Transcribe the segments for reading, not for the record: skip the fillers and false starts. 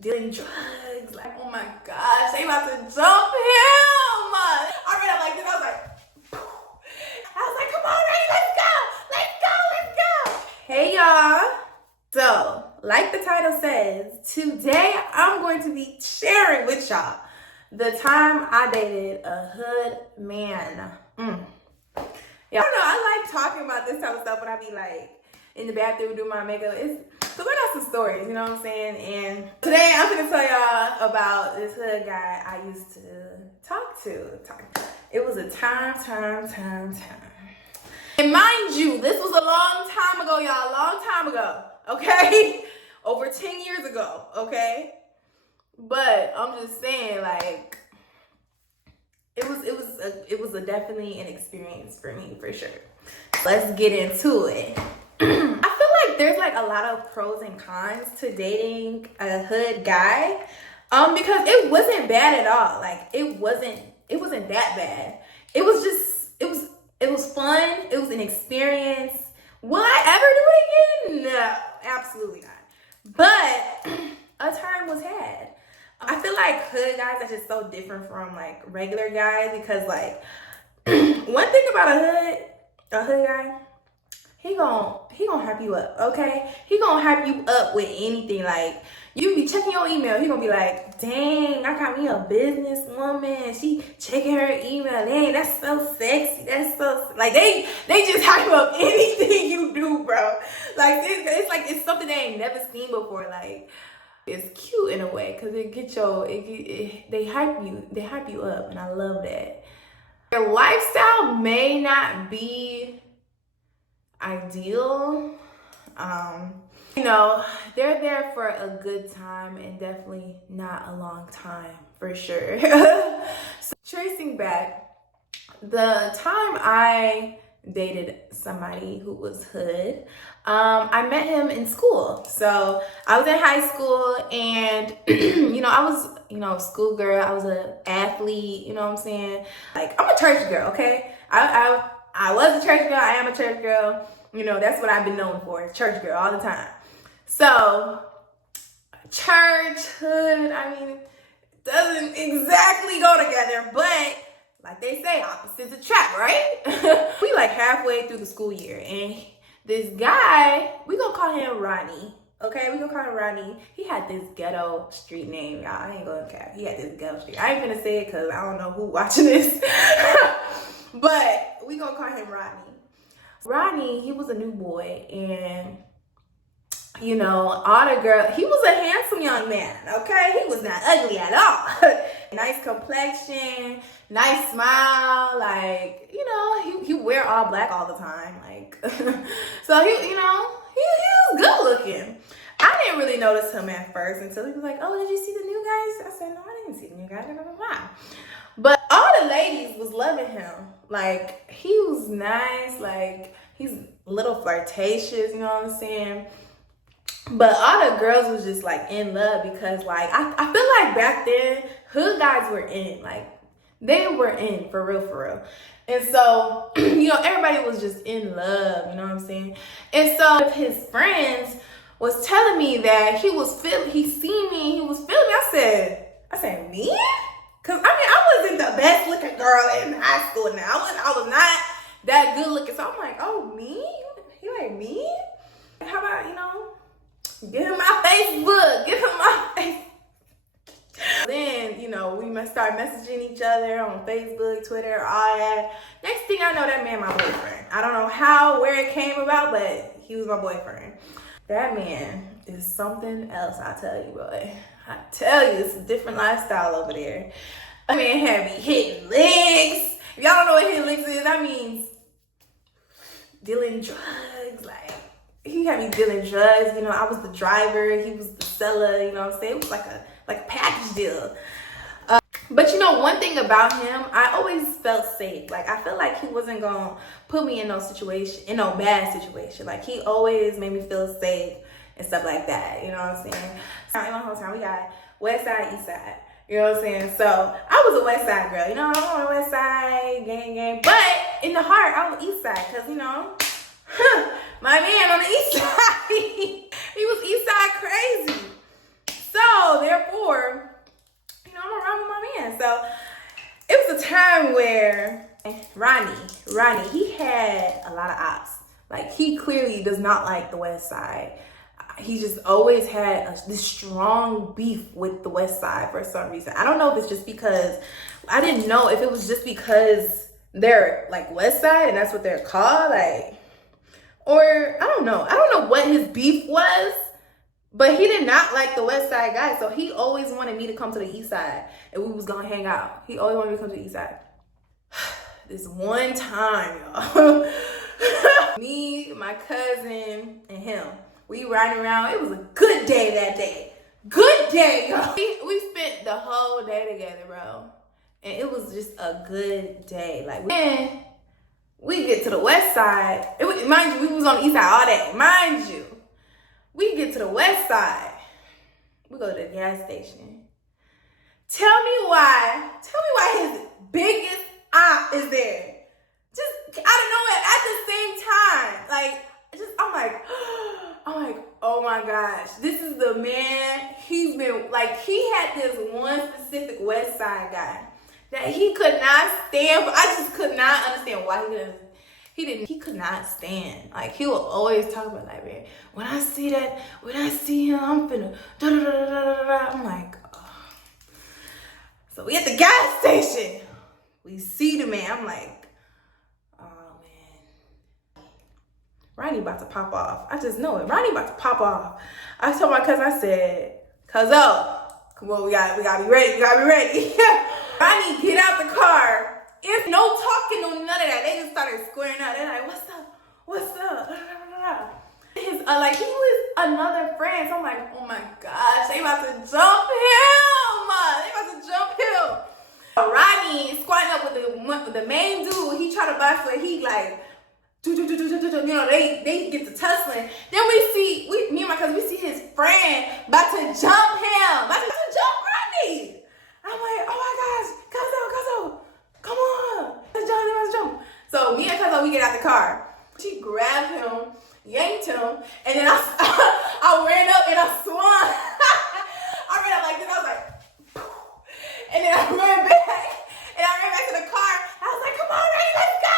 dealing drugs. Like, oh my gosh, they about to jump him. I read it like this. I was like, come on, Ray, let's go. Hey, y'all. So, like the title says, today I'm going to be sharing with y'all the time I dated a hood man. Yeah, I don't know, I like talking about this type of stuff when I be like in the bathroom doing my makeup. It's because I got some stories, you know what I'm saying? And today I'm gonna tell y'all about this hood guy I used to talk to. It was a time. And mind you, this was a long time ago, y'all, long time ago, okay? Over 10 years ago, okay? But I'm just saying, like, it was definitely an experience for me, for sure. Let's get into it. I feel like there's like a lot of pros and cons to dating a hood guy, because it wasn't bad at all. Like it wasn't that bad. It was fun. It was an experience. Will I ever do it again? No, absolutely not. But a time was had. I feel like hood guys are just so different from like regular guys because like one thing about a hood guy, he gonna hype you up, okay? He gonna hype you up with anything. Like you be checking your email, he gonna be like, dang, I got me a businesswoman. She checking her email. Dang, that's so sexy. That's so like they just hype up anything you do, bro. Like it's like it's something they ain't never seen before. Like it's cute in a way because they hype you up, and I love that. Their lifestyle may not be ideal. You know, they're there for a good time and definitely not a long time, for sure. So, tracing back, the time I dated somebody who was hood, I met him in school. So I was in high school and you know, I was, a schoolgirl. I was an athlete, you know what I'm saying? Like, I'm a church girl, okay? I was a church girl. I am a church girl. You know, that's what I've been known for, church girl all the time. So church, hood, I mean, doesn't exactly go together, but like they say, opposites attract, right? We like halfway through the school year, and this guy, we gonna call him Ronnie, okay? We gonna call him Ronnie. He had this ghetto street name, y'all. I ain't gonna cap. He had this ghetto street. I ain't gonna say it because I don't know who watching this, but we gonna call him Ronnie. Ronnie, he was a new boy, and you know, all the girls, he was a handsome young man, okay? He was not ugly at all. Nice complexion, nice smile, like, you know, he wear all black all the time, like, so he was good looking. I didn't really notice him at first until he was like, oh, did you see the new guys? I said, no, I didn't see the new guys, blah, blah, blah. But all the ladies was loving him. Like, he was nice, like, he's a little flirtatious, you know what I'm saying? But all the girls was just like in love because like I feel like back then hood guys were in, like they were in for real. And so, you know, everybody was just in love, you know what I'm saying? And so his friends was telling me that he seen me, he was feeling me. I said, me? Cause I mean I wasn't the best looking girl in high school now. I was not that good looking. So I'm like, oh, me? You like me? How about, you know, give him my Facebook. Give him my Facebook. Then, you know, we must start messaging each other on Facebook, Twitter, all that. Next thing I know, that man my boyfriend. I don't know how, where it came about, but he was my boyfriend. That man is something else, I tell you, boy. I tell you, it's a different lifestyle over there. That man had me hitting licks. If y'all don't know what hitting licks is, that means dealing drugs, like, he had me dealing drugs, you know, I was the driver, he was the seller, you know what I'm saying? It was like a package deal. But you know, one thing about him, I always felt safe. Like, I felt like he wasn't gonna put me in no bad situation. Like, he always made me feel safe and stuff like that, you know what I'm saying? So in my hometown, we got West Side, East Side. You know what I'm saying? So I was a West Side girl, you know, I'm on the West Side, gang. But in the heart, I was East Side, because, you know, my man on the East Side, he was East Side crazy. So there Rodney, he had a lot of ops. Like, he clearly does not like the West Side. He just always had this strong beef with the West Side for some reason. I don't know if it's just because, I didn't know if it was just because they're like West Side and that's what they're called, like, or I don't know. I don't know what his beef was, but he did not like the West Side guys. So he always wanted me to come to the East Side and we was gonna hang out. He always wanted me to come to the East Side. This one time, y'all, me, my cousin, and him, we riding around. It was a good day that day. Good day, y'all. We spent the whole day together, bro. And it was just a good day. Like, then we get to the West Side. Mind you, we was on the East Side all day. Mind you, we get to the West Side. We go to the gas station. Tell me why his biggest op is there. Just out of nowhere at the same time. Like, I'm like, oh my gosh. This is the man. He's been, like, he had this one specific West Side guy that he could not stand. I just could not understand why he could not stand. Like, he will always talk about, like, man, when I see him, I'm finna da da da da da da. I'm like, oh. So we at the gas station. We see the man. I'm like, oh man, Ronnie about to pop off. I just know it. Ronnie about to pop off. I told my cousin, I said, Cuzzo, come on, we gotta be ready. We gotta be ready. Ronnie, get out the car. It's no talking, no none of that. They just started squaring up. They're like, what's up? What's up? His, like, he was another friend. So I'm like, oh my gosh, they about to jump him. Rodney squatting up with the main dude. He tried to box, but he like, you know, they get to tussling. Then me and my cousin, we see his friend about to jump him, about to jump Rodney. I'm like, oh my gosh, Cuzzo, come on, let's jump. So me and Cuzzo, we get out the car. She grabbed him, yanked him, and then I ran up and I swung. I ran up like this. I was like, and then I ran back. And I ran back to the car. I was like, come on, Ray, let's go.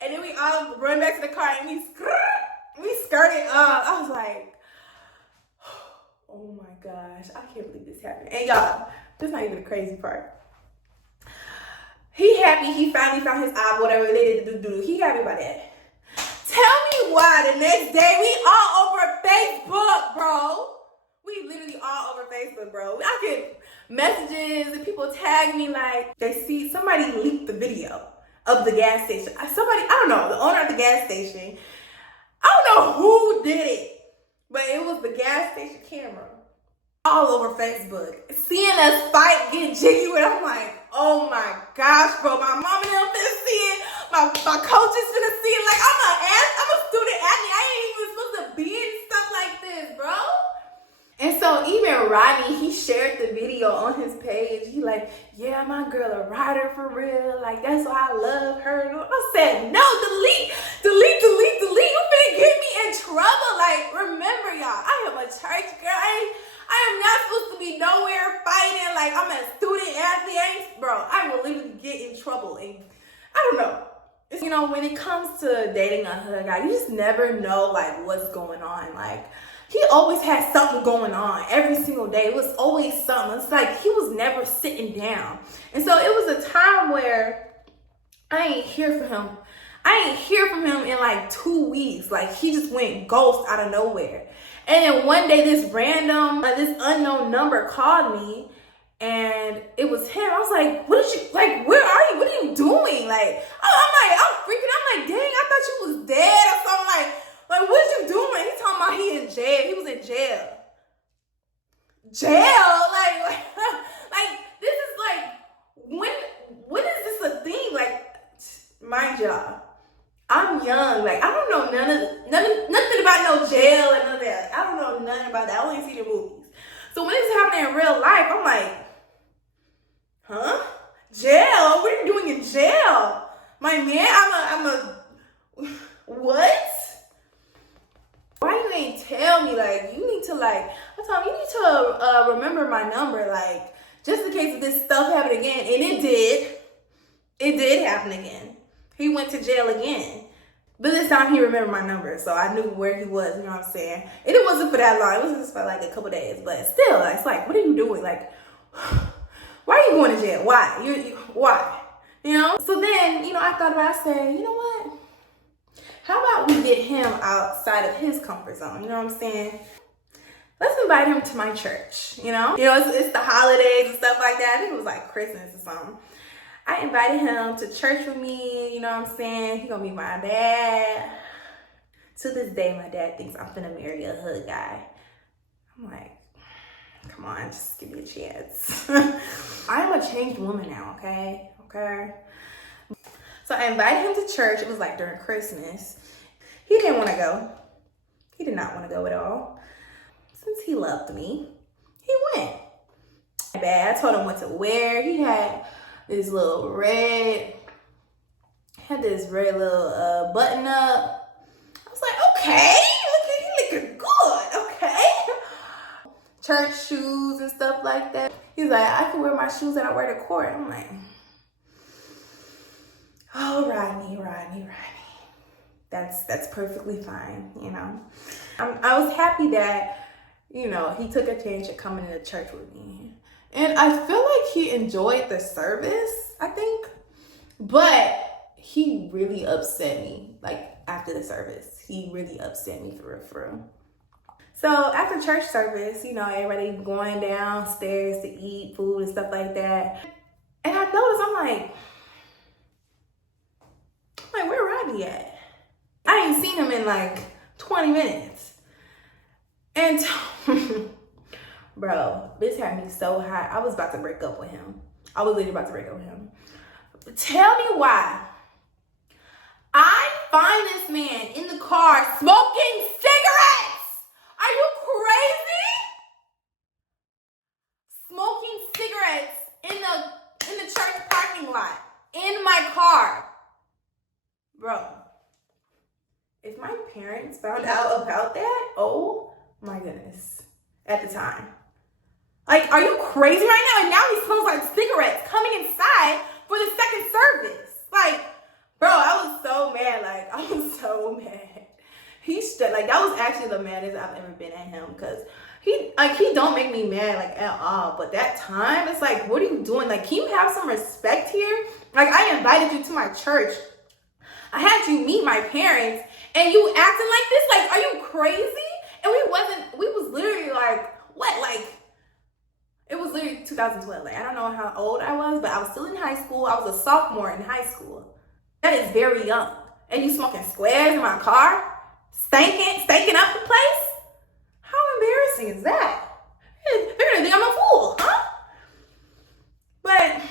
And then we all run back to the car and we skirted up. I was like, oh my gosh, I can't believe this happened. And y'all, this is not even the crazy part. He happy he finally found his op, whatever they did to do. He happy about that. Tell me why the next day we all over Facebook, bro. We literally all over Facebook, bro. I get messages and people tag me like they see somebody leaked the video of the gas station. I don't know, the owner of the gas station. I don't know who did it, but it was the gas station camera. All over Facebook. Seeing us fight, getting jiggy with, I'm like, oh my gosh, bro. My mom and them finna see it. My coach is finna see it. Like, I'm a student athlete. I ain't even supposed to be in stuff like this, bro. And so even Rodney, he shared the video on his page. He like, yeah, my girl a rider for real. Like, that's why I love her. I said, no, delete. You finna get me in trouble. Like, remember, y'all, I am a church girl. I am not supposed to be nowhere fighting. Like, I'm a student athlete. Bro, I will literally get in trouble. And I don't know. You know, when it comes to dating a hood guy, you just never know, like, what's going on. Like, he always had something going on every single day. It was always something. It's like he was never sitting down. And so it was a time where I ain't hear from him. I ain't hear from him in like 2 weeks. Like, he just went ghost out of nowhere. And then one day this random, this unknown number called me and it was him. I was like, where are you? What are you doing? Like, I'm freaking out. I'm like, dang, I thought you was dead or something. Like, what you doing? He talking about he in jail. He was in jail. Like this is like, when is this a thing? Like, mind y'all, I'm young. Like, I don't know nothing about no jail and none of that. I don't know nothing about that. I only see the movies. So when it's happening in real life, I'm like, huh? Jail? What are you doing in jail? My man, I'm a what? Why you ain't tell me? Like, you need to, like, I told him, you need to remember my number, like, just in case if this stuff happened again. And it did. It did happen again. He went to jail again. But this time he remembered my number, so I knew where he was, you know what I'm saying? And it wasn't for that long. It was just for like a couple days. But still, it's like, what are you doing? Like, why are you going to jail? Why? Why? You know? So then, I thought about it. I said, you know what? How about we get him outside of his comfort zone? You know what I'm saying? Let's invite him to my church, it's the holidays and stuff like that. I think it was like Christmas or something. I invited him to church with me, you know what I'm saying? He gonna be my dad. To this day, my dad thinks I'm finna marry a hood guy. I'm like, come on, just give me a chance. I'm a changed woman now, okay? So I invited him to church. It was like during Christmas. He didn't want to go. He did not want to go at all. Since he loved me, he went. Bad. I told him what to wear. He had this red little button up. I was like, okay, you looking good, okay. Church shoes and stuff like that. He's like, I can wear my shoes that I wear to court. I'm like, oh, Rodney. That's perfectly fine, I was happy that, he took a chance at coming to church with me. And I feel like he enjoyed the service, I think. But he really upset me, like, after the service. He really upset me for real. So after church service, everybody going downstairs to eat food and stuff like that. And I noticed, I'm like, where Rodney at? I ain't seen him in like 20 minutes. And bro, this had me so hot. I was about to break up with him. I was literally about to break up with him. Tell me why. I find this man in the car smoking cigarettes. Are you crazy? Smoking cigarettes in the church parking lot in my car. Bro, if my parents found out about that, oh my goodness, at the time. Like, are you crazy right now? And now he smells like cigarettes coming inside for the second service. Like, bro, I was so mad. That was actually the maddest I've ever been at him, because he don't make me mad, like, at all. But that time, it's like, what are you doing? Like, can you have some respect here? Like, I invited you to my church. I had you meet my parents, and you acting like this? Like, are you crazy? And we was literally like, what? Like, it was literally 2012. Like, I don't know how old I was, but I was still in high school. I was a sophomore in high school. That is very young. And you smoking squares in my car? Stinking up the place? How embarrassing is that? They're gonna think I'm a fool, huh? But,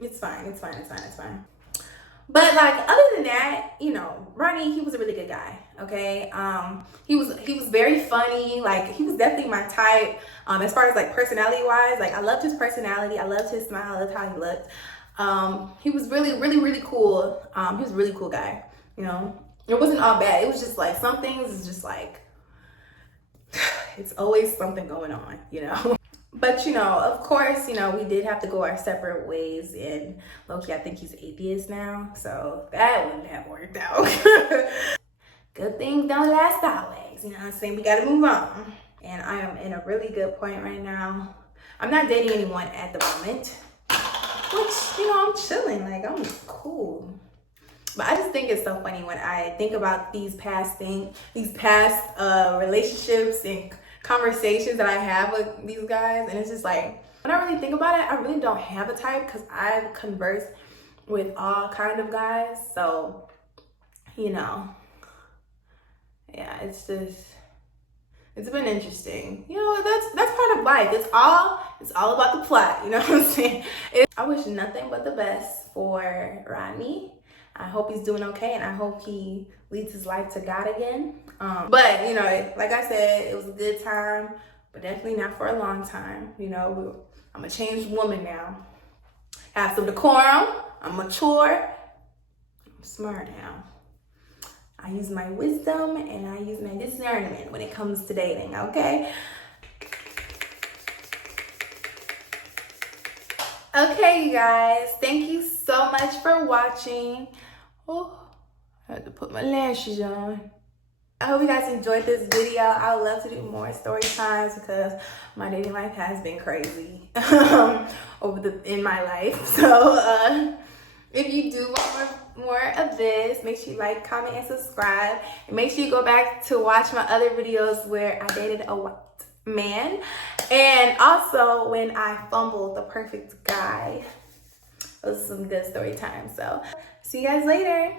it's fine. But, like, other than that, Ronnie, he was a really good guy, okay? He was very funny. Like, he was definitely my type. As far as, like, personality-wise, like, I loved his personality. I loved his smile. I loved how he looked. He was really, really, really cool. He was a really cool guy, It wasn't all bad. It was just, like, some things is just, like, it's always something going on, But, of course, we did have to go our separate ways. And low-key, I think he's atheist now. So that wouldn't have worked out. Good things don't last always. You know what I'm saying? We got to move on. And I am in a really good point right now. I'm not dating anyone at the moment. Which, I'm chilling. Like, I'm cool. But I just think it's so funny when I think about these past relationships and conversations that I have with these guys, and it's just like, when I really think about it, I really don't have a type, because I converse with all kind of guys. So, yeah, it's been interesting. That's part of life. It's all about the plot. You know what I'm saying? I wish nothing but the best for Rodney. I hope he's doing okay, and I hope he leads his life to God again. But, like I said, it was a good time, but definitely not for a long time. I'm a changed woman now. Have some decorum. I'm mature. I'm smart now. I use my wisdom and I use my discernment when it comes to dating, okay? Okay, you guys, thank you so much for watching. Oh, I had to put my lashes on. I hope you guys enjoyed this video. I would love to do more story times because my dating life has been crazy in my life. So if you do want more of this, make sure you like, comment, and subscribe. And make sure you go back to watch my other videos where I dated a white man. And also when I fumbled the perfect guy. Those are some good story time. So see you guys later.